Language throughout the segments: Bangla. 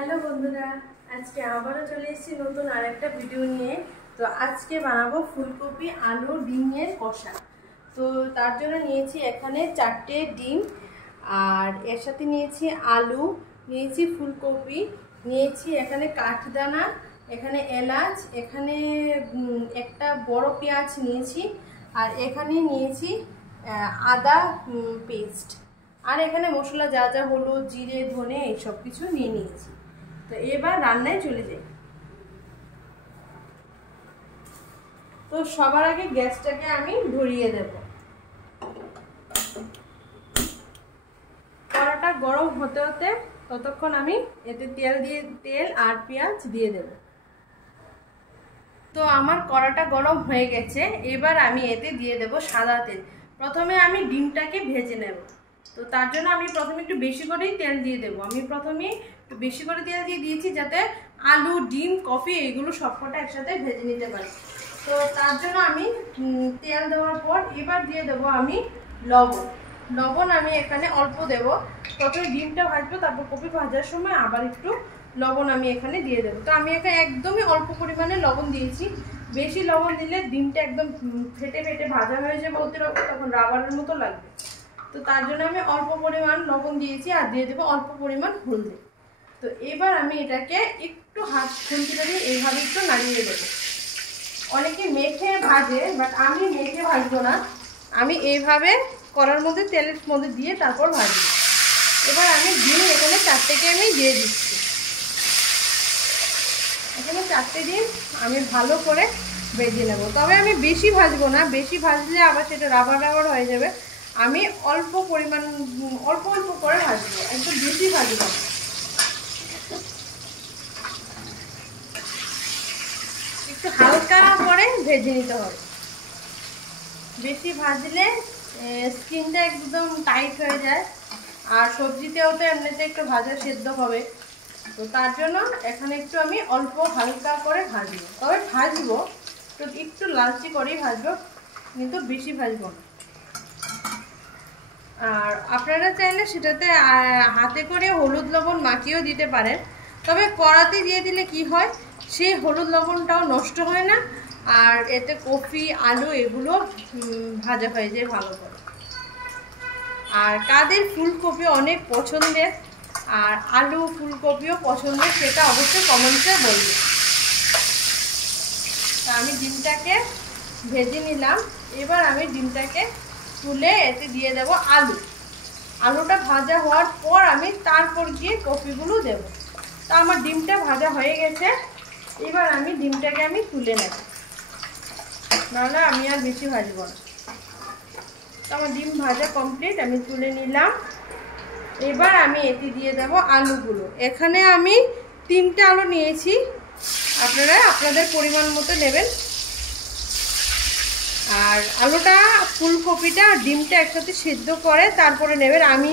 হ্যালো বন্ধুরা, আজকে আবারও চলে এসেছি নতুন আরেকটা ভিডিও নিয়ে। তো আজকে বানাবো ফুলকপি আলু ডিমের কষা। তো তার জন্য নিয়েছি এখানে 4টে ডিম, আর এর সাথে নিয়েছি আলু, নিয়েছি ফুলকপি, নিয়েছি এখানে কাঠদানা, এখানে এলাচ, এখানে একটা বড় পেঁয়াজ নিয়েছি, আর এখানে নিয়েছি আদা পেস্ট, আর এখানে মশলা যা যা হলো জিরে ধনে এইসব কিছু নিয়ে নিয়েছি। তো এবার রান্নায় চলে যাই। তো সবার আগে গ্যাসটাকে আমি ধরিয়ে দেব। কড়াটা গরম হতে হতে ততক্ষণ আমি এতে তেল আর পেঁয়াজ দিয়ে দেব। তো আমার কড়াটা গরম হয়ে গেছে, এবার আমি এতে দিয়ে দেব সাদা তেল। প্রথমে আমি ডিমটাকে ভেজে নেব। তো তার জন্য আমি প্রথমে একটু বেশি করেই তেল দিয়ে দেবো। আমি প্রথমে একটু বেশি করে তেল দিয়ে দিয়েছি যাতে আলু ডিম কফি এগুলো সবকটা একসাথে ভেজে নিতে পারি। তো তার জন্য আমি তেল দেওয়ার পর এবার দিয়ে দেবো আমি লবণ আমি এখানে অল্প দেব। প্রথমে ডিমটা ভাজবো, তারপর কপি ভাজার সময় আবার একটু লবণ আমি এখানে দিয়ে দেবো। তো আমি এখানে একদমই অল্প পরিমাণে লবণ দিয়েছি। বেশি লবণ দিলে ডিমটা একদম ফেটে ফেটে ভাজা হয়ে যাবে অতিরিক্ত, তখন রাবারের মতো লাগবে। তো তার জন্য আমি অল্প পরিমাণ লবণ দিয়েছি, আর দিয়ে দেবো অল্প পরিমাণ হলদি। তো এবার আমি এটাকে একটু হাত খুন্তিটা দিয়ে এইভাবে একটু নাড়িয়ে দেবো। অনেকে মেখে ভাজে, বাট আমি মেখে ভাজবো না, আমি এইভাবে কড়ার মধ্যে তেলের মধ্যে দিয়ে তারপর ভাজবো। এবার আমি ডিম এখানে 4টেকে আমি দিয়ে দিচ্ছি। এখানে 4টে ডিম আমি ভালো করে ভেজে নেব। তবে আমি বেশি ভাজবো না, বেশি ভাজলে আবার সেটা রাবার হয়ে যাবে। আমি অল্প পরিমাণ অল্প করে ভাজবো, একদম বেশি ভাজবো। একটু হালকা করে ভেজে নিতে হবে। বেশি ভাজলে স্কিনটা একদম টাইট হয়ে যায়, আর সবজিতেও তো এমনিতে একটু ভাজা সেদ্ধ হবে। তো তার জন্য এখানে একটু আমি অল্প হালকা করে ভাজবো। তবে ভাজবো তো একটু লালচে করেই ভাজবো, কিন্তু বেশি ভাজবো না। আর আপনারা চাইলে সেটাতে হাতে করে হলুদ লবণ মাখিয়েও দিতে পারেন। তবে কড়াতে দিয়ে দিলে কি হয়, সেই হলুদ লবণটাও নষ্ট হয় না, আর এতে কপি আলু এগুলো ভাজা হয়ে যায় ভালো করে। আর কাদের ফুলকপি অনেক পছন্দের আর আলু ফুলকপিও পছন্দের, সেটা অবশ্যই কমেন্টে বলবে। তা আমি ডিমটাকে ভেজে নিলাম। এবার আমি ডিমটাকে তুলে এতে দিয়ে দেব আলুটা ভাজা হওয়ার পর আমি তারপর গিয়ে কপিগুলো দেব। তা আমার ডিমটা ভাজা হয়ে গেছে, এবার আমি ডিমটাকে আমি তুলে নেব, নাহলে আমি আর বেশি ভাজবো না। তো আমার ডিম ভাজা কমপ্লিট, আমি তুলে নিলাম। এবার আমি এতে দিয়ে দেব আলুগুলো। এখানে আমি 3টে আলু নিয়েছি, আপনারা আপনাদের পরিমাণ মতো নেবেন। আর আলুটা ফুলকপিটা ডিমটা একসাথে সেদ্ধ করে তারপরে নেবেন। আমি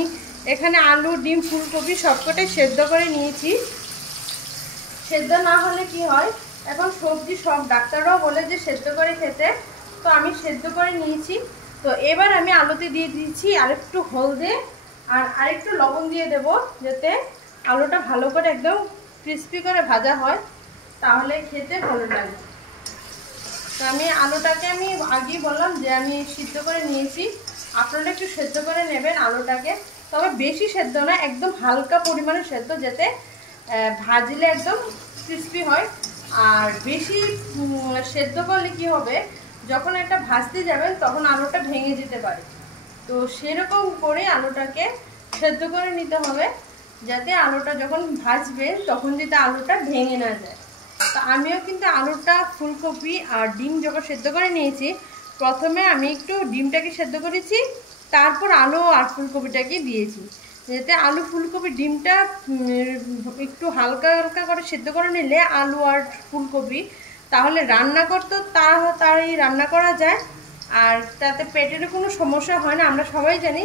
এখানে আলু ডিম ফুলকপি সবকটাই সেদ্ধ করে নিয়েছি। সেদ্ধ না হলে কি হয়, এখন সবজি সব ডাক্তাররাও বলে যে সেদ্ধ করে খেতে, তো আমি সেদ্ধ করে নিয়েছি। তো এবার আমি আলুতে দিয়ে দিচ্ছি আরেকটু হলদে আর আরেকটু লবণ দিয়ে দেব, যাতে আলুটা ভালো করে একদম ক্রিস্পি করে ভাজা হয়, তাহলে খেতে ভালো লাগে। তো আমি আলুটাকে আমি আগেই বললাম যে আমি সিদ্ধ করে নিয়েছি, আপনারা একটু সেদ্ধ করে নেবেন আলুটাকে। তবে বেশি সেদ্ধ না, একদম হালকা পরিমাণে সেদ্ধ, যাতে ভাজলে একদম ক্রিস্পি হয়। আর বেশি সেদ্ধ করলে কি হবে, যখন একটা ভাজতে যাবেন তখন আলুটা ভেঙে যেতে পারে। তো সেরকম করে আলুটাকে সেদ্ধ করে নিতে হবে, যাতে আলুটা যখন ভাজবে তখন যাতে আলুটা ভেঙে না যায়। তো আমিও কিন্তু আলুটা ফুলকপি আর ডিম যখন সেদ্ধ করে নিয়েছি, প্রথমে আমি একটু ডিমটাকে সেদ্ধ করেছি, তারপর আলু আর ফুলকপিটাকে দিয়েছি, যাতে আলু ফুলকপি ডিমটা একটু হালকা করে সেদ্ধ করে নিলে আলু আর ফুলকপি, তাহলে রান্না করতে তাড়াতাড়ি রান্না করা যায়, আর তাতে পেটেরও কোনো সমস্যা হয় না। আমরা সবাই জানি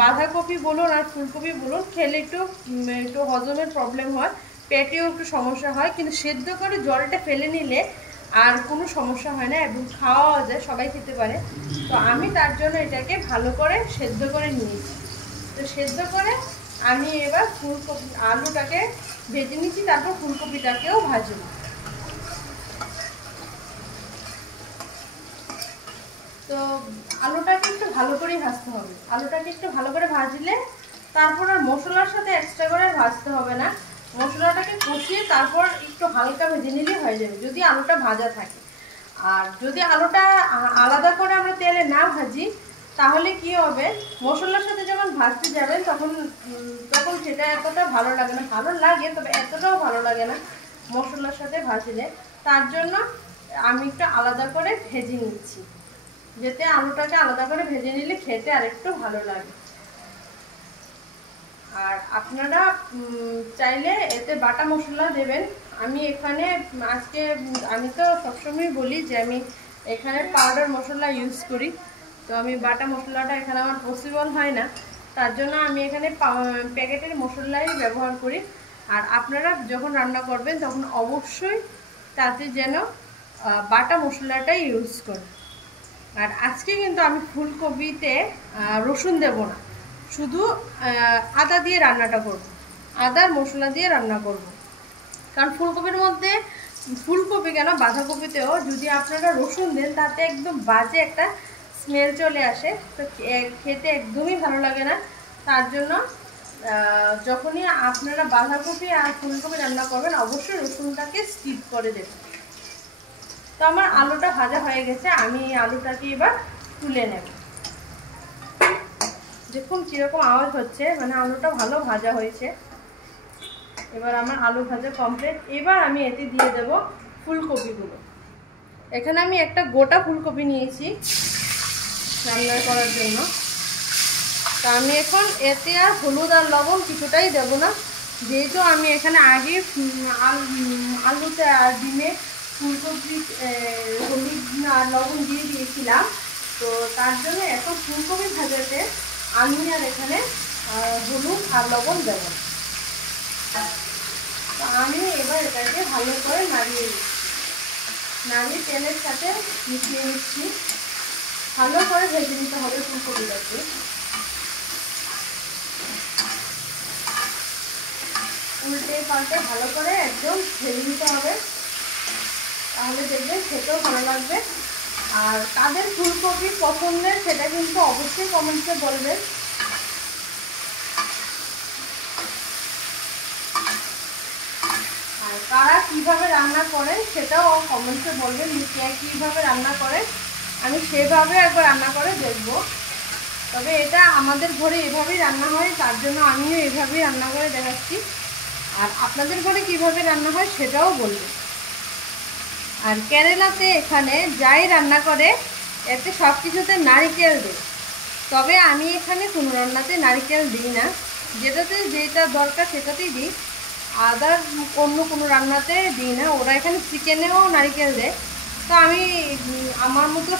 বাঁধাকপি বলুন আর ফুলকপি বলুন, খেলে একটু হজমের প্রবলেম হয়, পেটেও একটু সমস্যা হয়, কিন্তু সেদ্ধ করে জলটা ফেলে নিলে আর কোনো সমস্যা হয় না এবং খাওয়াও যায়, সবাই খেতে পারে। তো আমি তার জন্য এটাকে ভালো করে সেদ্ধ করে নিয়েছি। তো সেদ্ধ করে আমি এবার ফুলকপি আলুটাকে ভেজে নিচ্ছি, তারপর ফুলকপিটাকেও ভাজবো। তো আলুটাকে একটু ভালো করেই ভাজতে হবে। আলুটাকে একটু ভালো করে ভাজলে তারপর আর মশলার সাথে এক্সট্রা করে ভাজতে হবে না। মশলাটাকে কষিয়ে তারপর একটু হালকা ভেজে নিলেই হয়ে যাবে, যদি আলুটা ভাজা থাকে। আর যদি আলুটা আলাদা করে আমরা তেলে না ভাজি, তাহলে কি হবে, মশলার সাথে যখন ভাজতে যাবেন তখন সেটা এতটা ভালো লাগে না। ভালো লাগে, তবে এতটাও ভালো লাগে না মশলার সাথে ভাজলে। তার জন্য আমি একটু আলাদা করে ভেজে নিচ্ছি, যাতে আলুটাকে আলাদা করে ভেজে নিলে খেতে আরেকটু ভালো লাগে। আর আপনারা চাইলে এতে বাটা মশলা দেবেন। আমি এখানে আজকে আমি তো সবসময় বলি যে আমি এখানে পাউডার মশলা ইউজ করি, তো আমি বাটা মশলাটা এখানে আমার পসিবল হয় না, তার জন্য আমি এখানে প্যাকেটের মশলাই ব্যবহার করি। আর আপনারা যখন রান্না করবেন তখন অবশ্যই তাতে যেন বাটা মশলাটাই ইউজ করেন। আর আজকে কিন্তু আমি ফুলকপিতে রসুন দেব না, শুধু আদা দিয়ে রান্নাটা করব, আদার মশলা দিয়ে রান্না করব। কারণ ফুলকপির মধ্যে, ফুলকপি কেন বাঁধাকপিতেও যদি আপনারা রসুন দেন তাতে একদম বাজে একটা স্মেল চলে আসে, তো খেতে একদমই ভালো লাগে না। তার জন্য যখনই আপনারা বাঁধাকপি আর ফুলকপি রান্না করবেন অবশ্যই রসুনটাকে স্কিপ করে দেবেন। তো আমার আলুটা ভাজা হয়ে গেছে, আমি আলুটাকে এবার তুলে নেব। দেখুন কীরকম আওয়াজ হচ্ছে, মানে আলুটা ভালো ভাজা হয়েছে। এবার আমার আলু ভাজা কমপ্লিট। এবার আমি এতে দিয়ে দেব ফুলকপিগুলো। এখানে আমি একটা গোটা ফুলকপি নিয়েছি রান্না করার জন্য। তা আমি এখন এতে আর হলুদ আর লবণ কিছুটাই দেব না, যেহেতু আমি এখানে আগে আলুতে আর ডিমে ফুলকপি হলুদ আর লবণ দিয়ে দিয়েছিলাম। তো তার জন্য এখন ফুলকপি ভাজাতে আমি আর এখানে হলুদ আর লবণ দেব। তো আমি এবার এটাকে ভালো করে নাড়িয়ে তেলের সাথে মিশিয়ে নিচ্ছি। ভালো করে ভেজে নিতে হবে ফুলকপিটাকে। উল্টে পাল্টে ভালো করে একদম ভেজে নিতে হবে, তাহলে দেখবেন খেতেও ভালো লাগবে। আর কাদের ফুলকপি পছন্দের সেটা কিন্তু অবশ্যই কমেন্টে বলবেন। আর কারা কীভাবে রান্না করেন সেটাও কমেন্টে বলবেন, কে কীভাবে রান্না করে, আমি সেভাবে একবার রান্না করে দেখব। তবে এটা আমাদের ঘরে এভাবেই রান্না হয়, তার জন্য আমিও এভাবেই রান্না করে দেখাচ্ছি। আর আপনাদের ঘরে কীভাবে রান্না হয় সেটাও বলবেন। আর কেরালাতে এখানে যাই রান্না করে এতে সব কিছুতে নারকেল দেয়, তবে আমি এখানে কোনো রান্নাতে নারকেল দিই না, যেটা দরকার সেটাতেই দিই। আদার অন্য কোনো রান্নাতে দিই না। ওরা এখানে চিকেনেও নারকেল দেয়, তো আমি আমার মতো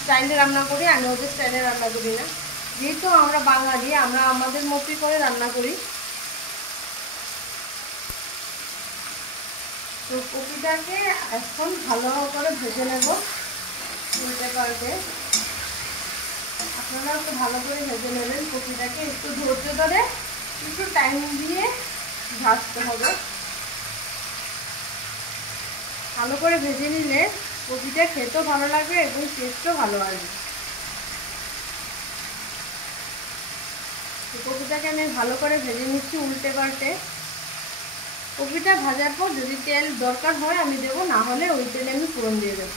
স্টাইলে রান্না করি, আমি ওদের স্টাইলে রান্না করি না। যেহেতু আমরা বাঙালি, আমরা আমাদের মতোই করে রান্না করি। তো কপিটাকে এখন ভালো করে ভেজে নেব উল্টে পাল্টে। আপনারা একটু ভালো করে ভেজে নেবেন কপিটাকে, একটু ধৈর্য ধরে একটু টাইম দিয়ে ভাজতে হবে। ভালো করে ভেজে নিলে কপিটা খেতেও ভালো লাগবে এবং টেস্টও ভালো আসবে। কপিটাকে আমি ভালো করে ভেজে নিচ্ছি উল্টে পাল্টে। কপিটা ভাজার পর যদি তেল দরকার হয় আমি দেবো, না হলে ওই তেলে আমি ফোড়ন দিয়ে দেবো।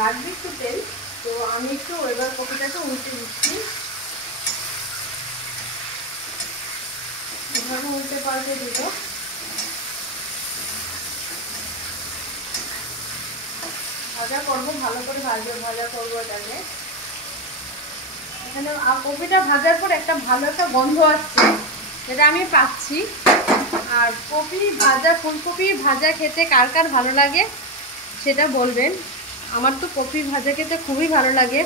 লাগবে একটু তেল, তো আমি একটু এবার কপিটাকে উল্টে দিচ্ছি। এভাবে উল্টে পাল্টে দেবো। ভাজা করবো, ভালো করে ভাজা করবো এটাকে। এখানে কপিটা ভাজার পর একটা ভালো একটা গন্ধ আসছে, যেটা আমি পাচ্ছি। আর ফুলকপি ভাজা খেতে কার কার ভালো লাগে সেটা বলবেন। আমার তো কপি ভাজা খেতে খুবই ভালো লাগে।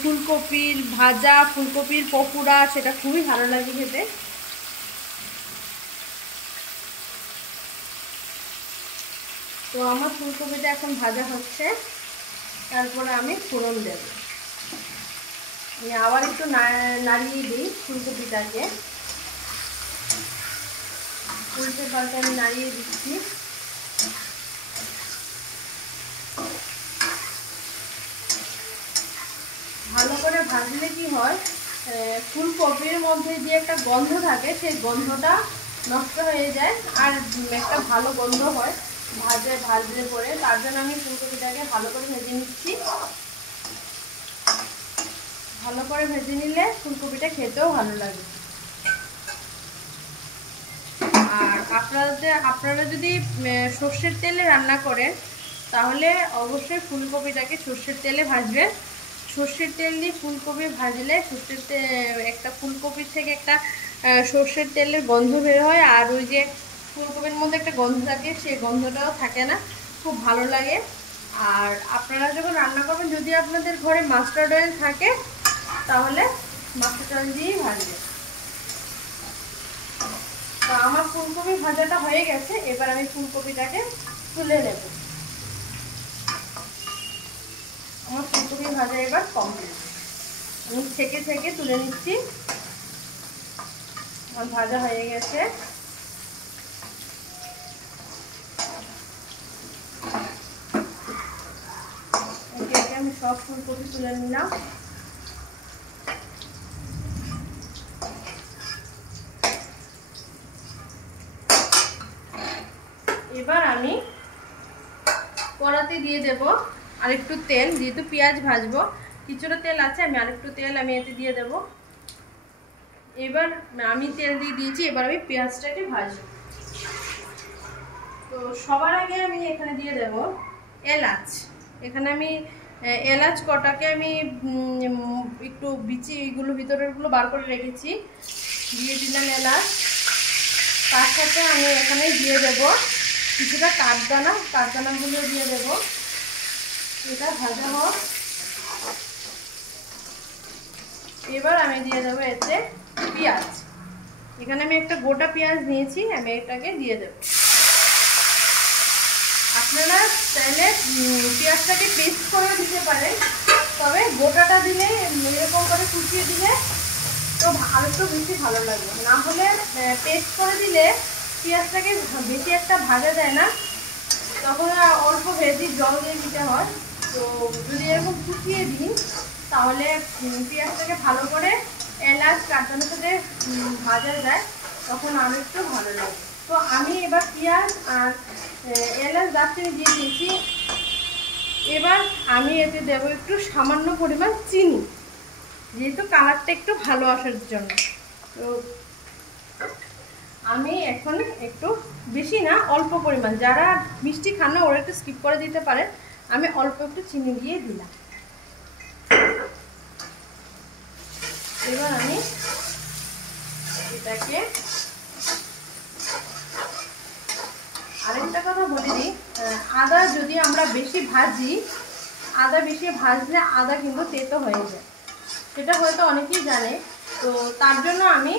ফুলকপির ভাজা, ফুলকপির পকোড়া, সেটা খুবই ভালো লাগে খেতে। তো আমার ফুলকপিটা এখন ভাজা হচ্ছে, তারপরে আমি ফোড়ন দেব। আমি আবার একটু নাড়িয়ে দিই ফুলকপিটাকে। উল্টে পাল্টে আমি নাড়িয়ে দিচ্ছি। ভালো করে ভাজলে কি হয়, ফুলকপির মধ্যে যে একটা গন্ধ থাকে সেই গন্ধটা নষ্ট হয়ে যায় আর একটা ভালো গন্ধ হয় ভাজলে পরে। তার জন্য আমি ফুলকপিটাকে ভালো করে ভেজে নিচ্ছি। ভালো করে ভেজে নিলে ফুলকপিটা খেতেও ভালো লাগে। আর আপনারা যদি সর্ষের তেলে রান্না করেন তাহলে অবশ্যই ফুলকপিটাকে সর্ষের তেলে ভাজবেন। সর্ষের তেল দিয়ে ফুলকপি ভাজলে একটা ফুলকপির থেকে একটা সর্ষের তেলের গন্ধ বের হয়, আর ওই যে ফুলকপির মধ্যে একটা গন্ধ থাকে সেই গন্ধটাও থাকে না, খুব ভালো লাগে। আর আপনারা যখন রান্না করবেন, যদি আপনাদের ঘরে মাস্টার্ড অয়েল থাকে তাহলে মাস্টার্ড অয়েল দিয়েই ভাজবেন। তো আমার ফুলকপি ভাজাটা হয়ে গেছে, এবার আমি ফুলকপিটাকে তুলে নেব। আমার ফুলকপি ভাজা এবার কমপ্লিট। আমি ছেঁকে তুলে নিচ্ছি। আমার ভাজা হয়ে গেছে। আমি সব ফুলকপি তুলে নিলাম। এবার আমি কড়াতে দিয়ে দেব আরেকটু তেল, যেহেতু পেঁয়াজ ভাজবো কিছুটা তেল আছে, আমি আরেকটু তেল এতে দিয়ে দেব। এবার আমি তেল দিয়ে দিয়েছি, এবার আমি পেঁয়াজটাকে ভাজবো। তো সবার আগে আমি এখানে দিয়ে দেব এলাচ। এখানে আমি এলাচ কটাকে আমি একটু এইগুলো ভিতরেরগুলো বার করে রেখেছি, দিয়ে দিলাম এলাচ। তার সাথে আমি এখানে দিয়ে দেব কিছুটা কাঠদানাগুলো দিয়ে দেব। এটা ভাজা হোক। এবার আমি দিয়ে দেবো এতে পেঁয়াজ। এখানে আমি একটা গোটা পেঁয়াজ নিয়েছি, আমি এটাকে দিয়ে দেব। আপনারা চাইলে পেঁয়াজটাকে পেস্ট করে দিতে পারেন, তবে গোটাটা দিলে এরকম করে কুচিয়ে দিলে তো আর একটু বেশি ভালো লাগবে। না হলে পেস্ট করে দিলে পেঁয়াজটাকে বেশি একটা ভাজা যায় না, তখন অল্প ভেজে জল দিয়ে দিতে হয়। তো যদি এরকম কুচিয়ে দিই তাহলে পেঁয়াজটাকে ভালো করে এলাচ কাঠদানার সাথে ভাজা যায়, তখন আরও একটু ভালো লাগে। তো আমি এবার পেঁয়াজ আর এলাচ দারচিনি দিয়ে দিয়েছি। এবার আমি এতে দেবো একটু সামান্য পরিমাণ চিনি, যেহেতু কালারটা একটু ভালো আসার জন্য। তো আমি এখন একটু বেশি না, অল্প পরিমাণ, যারা মিষ্টি খান না ওরা একটু স্কিপ করে দিতে পারে, আমি অল্প একটু চিনি দিয়ে দিলাম। এবার আমি এটাকে আরেকটা কথা বলে দিই, আদা যদি আমরা বেশি ভাজি, বেশি ভাজলে আদা কিন্তু তেতো হয়ে যায়, সেটা হয়তো অনেকেই জানে। তো তার জন্য আমি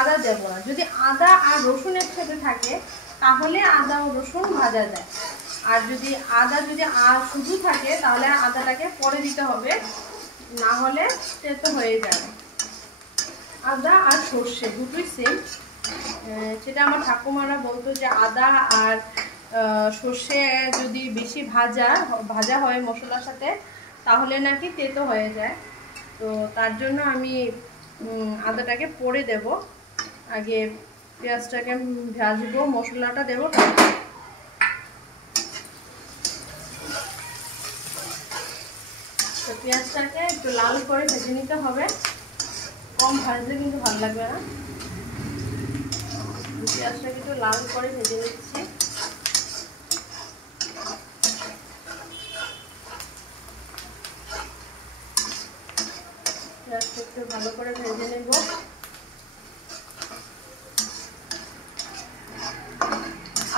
আদা দেব না। যদি আদা আর রসুন একসাথে থাকে তাহলে আদা ও রসুন ভাজা যায়, আর যদি আদা শুধু থাকে তাহলে আদাটাকে পরে দিতে হবে, না হলে তেতো হয়ে যাবে। আদা আর সর্ষে দুটোই সেম, সেটা আমার ঠাকুমারা বলতো যে আদা আর সর্ষে যদি বেশি ভাজা হয় মশলার সাথে তাহলে নাকি তেতো হয়ে যায়। তো তার জন্য আমি আদাটাকে পরে দেব, আগে পেঁয়াজটাকে ভাজবো, মশলাটা দেবো। তো পেঁয়াজটাকে একটু লাল করে ভেজে নিতে হবে, কম ভাজলে কিন্তু ভালো লাগবে না। পেঁয়াজটাকে একটু লাল করে ভেজে নিচ্ছি। পেঁয়াজটা একটু ভালো করে ভেজে নেব।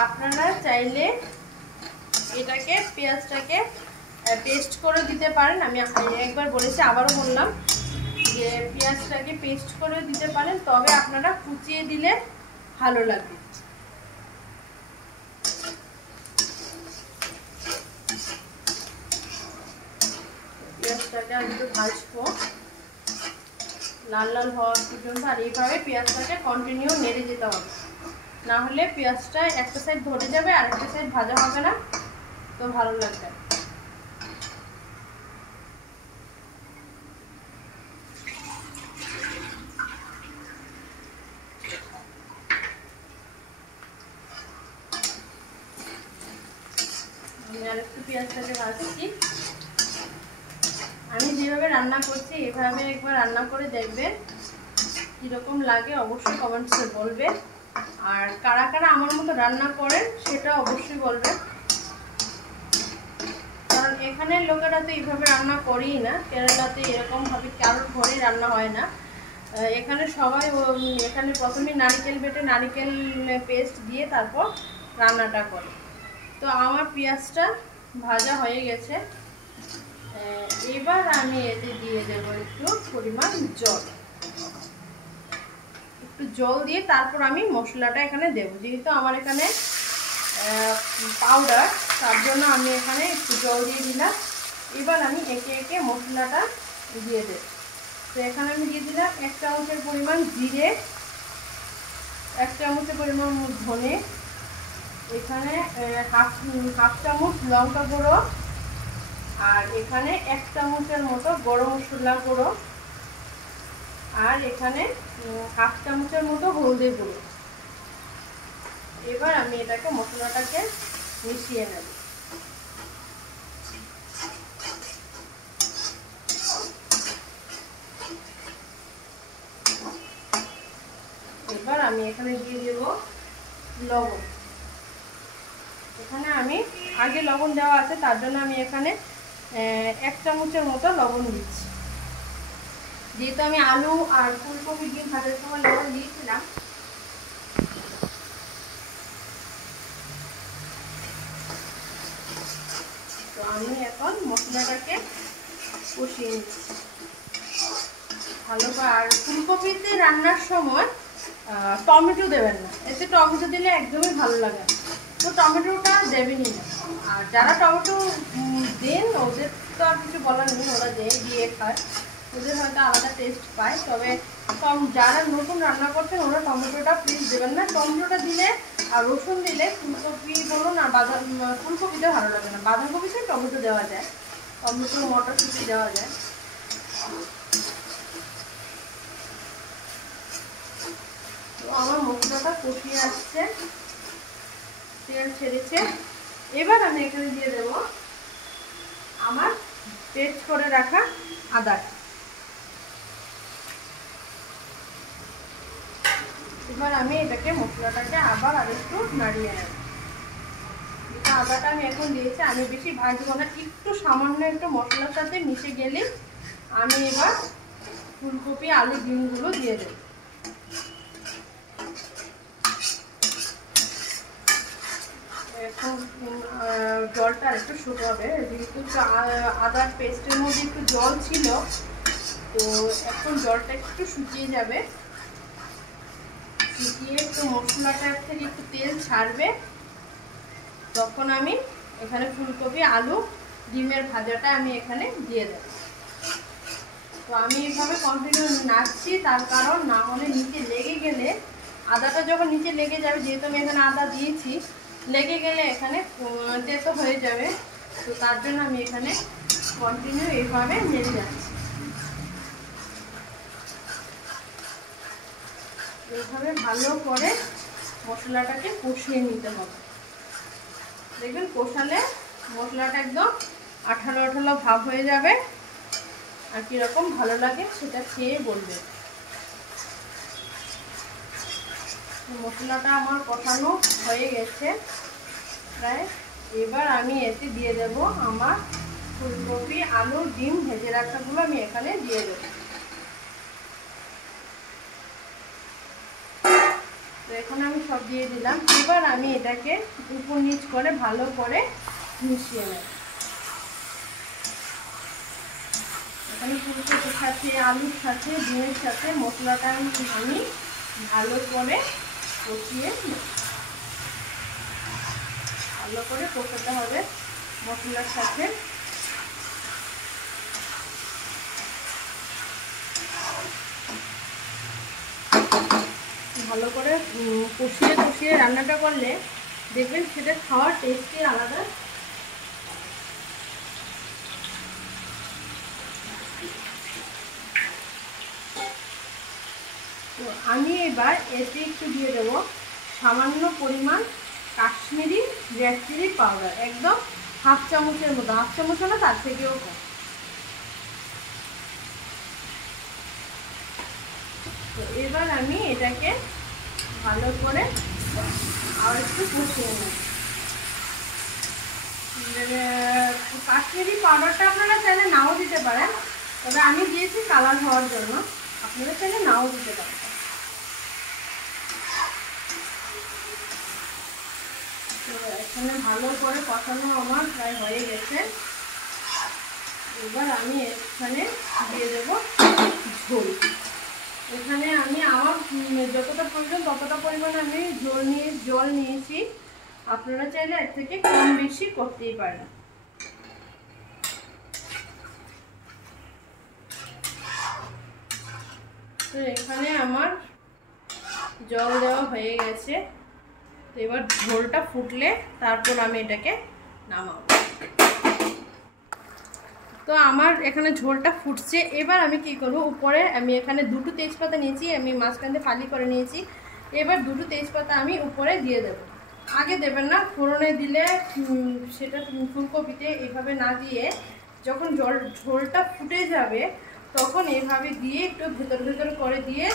আপনারা চাইলে এটাকে পেঁয়াজটাকে পেস্ট করে দিতে পারেন। আমি একবার বলেছি, আবারও বললাম যে পেঁয়াজটাকে পেস্ট করে দিতে পারেন, তবে আপনারা কুচিয়ে দিলে ভালো লাগবে। পেঁয়াজটাকে একটু ভাজবো লাল লাল হওয়া পর্যন্ত, আর এইভাবে পেঁয়াজটাকে কন্টিনিউ নেড়ে যেতে হবে। না হলে পেঁয়াজটা একটা সাইড ধরে যাবে আর একটা সাইড ভাজা হবে না, তো ভালো লাগবে। আমি আর একটু পেঁয়াজটাকে ভাজছি। আমি যেভাবে রান্না করছি এভাবে একবার রান্না করে দেখবেন, কীরকম লাগে অবশ্যই কমেন্টসে বলবে। আর কারা কারা আমার মতো রান্না করেন সেটা অবশ্যই বলবেন, কারণ এখানের লোকেরা তো এইভাবে রান্না করেই না। কেরালাতে এরকমভাবে কারোর ঘরেই রান্না হয় না। এখানে সবাই এখানে প্রথমে নারকেল বেটে নারকেল পেস্ট দিয়ে তারপর রান্নাটা করে। তো আমার পেঁয়াজটা ভাজা হয়ে গেছে, এবার আমি এতে দিয়ে দেবো একটু পরিমাণ জল। একটু জল দিয়ে তারপর আমি মশলাটা এখানে দেব। যেহেতু আমার এখানে পাউডার, তার জন্য আমি এখানে একটু জল দিয়ে দিলাম। এবার আমি একে একে মশলাটা দিয়ে দেব। তো এখানে আমি দিয়ে দিলাম 1 চামচের পরিমাণ জিরে, 1 চামচের পরিমাণ ধনে, এখানে হাফ চামচ লঙ্কা গুঁড়ো, আর এখানে 1 চামচের মতো গরম মশলা গুঁড়ো, আর এখানে হাফ চামচের মতো হলদি গুঁড়ো। এবার আমি এটাকে মশলাটাকে মিশিয়ে নেব। এবার আমি এখানে দিয়ে দেব লবণ। এখানে আমি আগে লবণ দেওয়া আছে, তার জন্য আমি এখানে 1 চামচের মতো লবণ দিচ্ছি। যেহেতু আমি আলু আর ফুলকপি ডিম ভাজার সময় লবণ দিয়েছিলাম, তো আমি এখন মশলাটাকে কষিয়ে নিচ্ছি ভালো করে। আর ফুলকপিতে রান্নার সময় টমেটো দেবেন না, এতে টমেটো দিলে একদমই ভালো লাগে না, তো টমেটোটা দেবেনই না। আর যারা টমেটো দেন ওদের তো আর কিছু বলার নেই, ওরা দিয়ে খায়, ওদের হয়তো আলাদা টেস্ট পায়। তবে যারা নতুন রান্না করছেন ওরা টমেটোটা প্লিজ দেবেন না। টমেটোটা দিলে আর রসুন দিলে ফুলকপি বলুন আর ফুলকপিতে ভালো লাগে না। বাঁধাকপিতে টমেটো দেওয়া যায়, টমেটো মটরশুঁটি দেওয়া যায়। তো আমার মশলাটা কষিয়ে আসছে, তেল ছেড়েছে। এবার আমি এখানে দিয়ে দেব আমার পেস্ট করে রাখা আদা। এবার আমি এটাকে মশলাটাকে আবার আরেকটু নাড়িয়ে নেব। আদাটা আমি এখন দিয়েছি, আমি বেশি ভাজবো না, একটু সামান্য একটু মশলার সাথে মিশে গেলে আমি এবার ফুলকপি আলু ডিমগুলো দিয়ে দেব। এখন জলটা একটু শুকো হবে, যেহেতু আদার পেস্টের মধ্যে একটু জল ছিল, তো এখন জলটা একটু শুকিয়ে যাবে। শুকিয়ে একটু মশলাটার থেকে একটু তেল ছাড়বে, তখন আমি এখানে ফুলকপি আলু ডিমের ভাজাটা আমি এখানে দিয়ে দেব। তো আমি এইভাবে কন্টিনিউ নাড়ছি, তার কারণ না হলে নিচে লেগে গেলে, আদাটা যখন নিচে লেগে যাবে, যেহেতু আমি এখানে আদা দিয়েছি, লেগে গেলে এখানে তেতো হয়ে যাবে। তো তার জন্য আমি এখানে কন্টিনিউ এইভাবে নেড়ে যাচ্ছি। এইভাবে ভালো করে মশলাটাকে কষিয়ে নিতে হবে। দেখবেন কষালে মশলাটা একদম আঠালো আঠালো ভাব হয়ে যাবে, আর কীরকম ভালো লাগে সেটা খেয়ে বলবে। মশলাটা আমার কষানো হয়ে গেছে প্রায়। এবার আমি এতে দিয়ে দেব আমার ফুলকপি আলু ডিম ভেজে রাখাগুলো আমি এখানে দিয়ে দেব। তো এখন আমি সব দিয়ে দিলাম। এবার আমি এটাকে উপর নিচ করে ভালো করে মিশিয়ে নেব। এখানে ফুলকপির সাথে আলুর সাথে ডিমের সাথে মশলাটা আমি ভালো করে কষিয়ে নেব। ভালো করে কষাতে হবে মশলার সাথে। ভালো করে কষিয়ে কষিয়ে রান্নাটা করলে দেখবেন সেটা খাওয়ার টেস্টই আলাদা। তো আমি এবার এতে একটু দিয়ে দেবো সামান্য পরিমাণ কাশ্মীরি রেড চিলি পাউডার, একদম হাফ চামচের মতো, হাফ চামচ না তার থেকেও কম। তো এবার আমি এটাকে ভালো করে আর একটু কষিয়ে নেব। কাশ্মীরি পাউডারটা আপনারা চাইলে নাও দিতে পারেন, তবে আমি দিয়েছি কালার হওয়ার জন্য, আপনারা চাইলে নাও দিতে পারেন। তো এখানে ভালো করে কষানো আমার প্রায় হয়ে গেছে। এবার আমি এখানে দিয়ে দেব ঝোল। এখানে আমি আমার যতটা প্রয়োজন ততটা পরিমাণে আমি জল নিয়েছি, আপনারা চাইলে এর থেকে কম বেশি করতেই পারেন। তো এখানে আমার জল দেওয়া হয়ে গেছে। তো এবার ঝোলটা ফুটলে তারপর আমি এটাকে নামাবো। তো আমার এখানে ঝোলটা ফুটছে। এবার আমি কি করব, উপরে আমি এখানে দুটো তেজপাতা নিয়েছি, আমি মাঝখানে ফালি করে নিয়েছি। এবার দুটো তেজপাতা আমি উপরে দিয়ে দেব। আগে দেবেন না, ফোড়নে দিলে সেটা ফুলকপিতে এভাবে না দিয়ে যখন ঝোলটা ফুটে যাবে তখন এভাবে দিয়ে একটু ভেতর ভেতর করে দিয়ে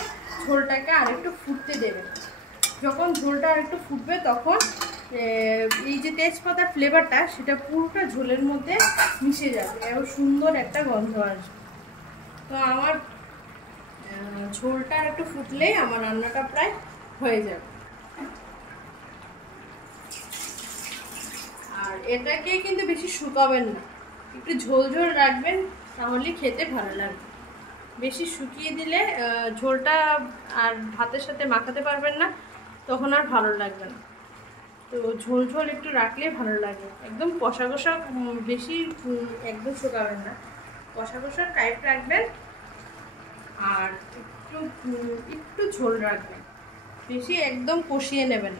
ঝোলটাকে আরেকটু ফুটতে দেবেন। যখন ঝোলটা আরেকটু ফুটবে তখন এই যে তেজপাতার ফ্লেভারটা সেটা পুরোটা ঝোলের মধ্যে মিশে যাবে এবং সুন্দর একটা গন্ধ আসবে। তো আমার ঝোলটা একটু ফুটলেই আমার রান্নাটা প্রায় হয়ে যাবে। আর এটাকে কিন্তু বেশি শুকাবেন না, একটু ঝোল ঝোল রাখবেন, তাহলে খেতে ভালো লাগবে। বেশি শুকিয়ে দিলে ঝোলটা আর ভাতের সাথে মাখাতে পারবেন না, তখন আর ভালো লাগবে না। তো ঝোল ঝোল একটু রাখলে ভালো লাগে। একদম কষা কষা বেশি একদম শুকাবেন না, কষা কষা টাইপ রাখবেন আর একটু ঝোল রাখবেন। বেশি একদম কষিয়ে নেবেন,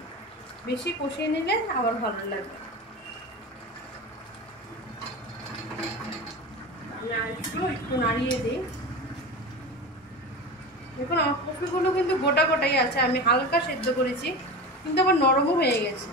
বেশি কষিয়ে নিলে আবার ভালো লাগবে। আমি একটু নাড়িয়ে দিই। দেখুন আমার কপিগুলো কিন্তু গোটা গোটাই আছে, আমি হালকা সেদ্ধ করেছি কিন্তু আবার নরমও হয়ে গেছে।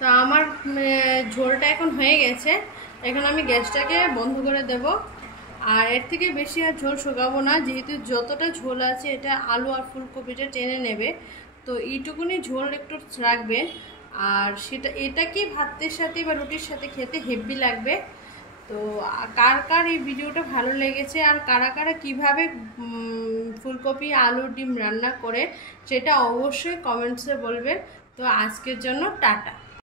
তো আমার ঝোলটা এখন হয়ে গেছে, এখন আমি গ্যাসটাকে বন্ধ করে দেব। আর এর থেকে বেশি আর ঝোল শুকাবো না, যেহেতু যতটা ঝোল আছে এটা আলু আর ফুলকপিটা টেনে নেবে। তো এইটুকুনি ঝোল একটু রাখবেন। আর এটা কি ভাতের সাথে বা রুটির সাথে খেতে হেভি লাগবে। তো কার কার এই ভিডিওটা ভালো লেগেছে আর কারা কারা কীভাবে ফুলকপি আলু ডিম রান্না করে সেটা অবশ্যই কমেন্টসে বলবেন। তো আজকের জন্য টাটা।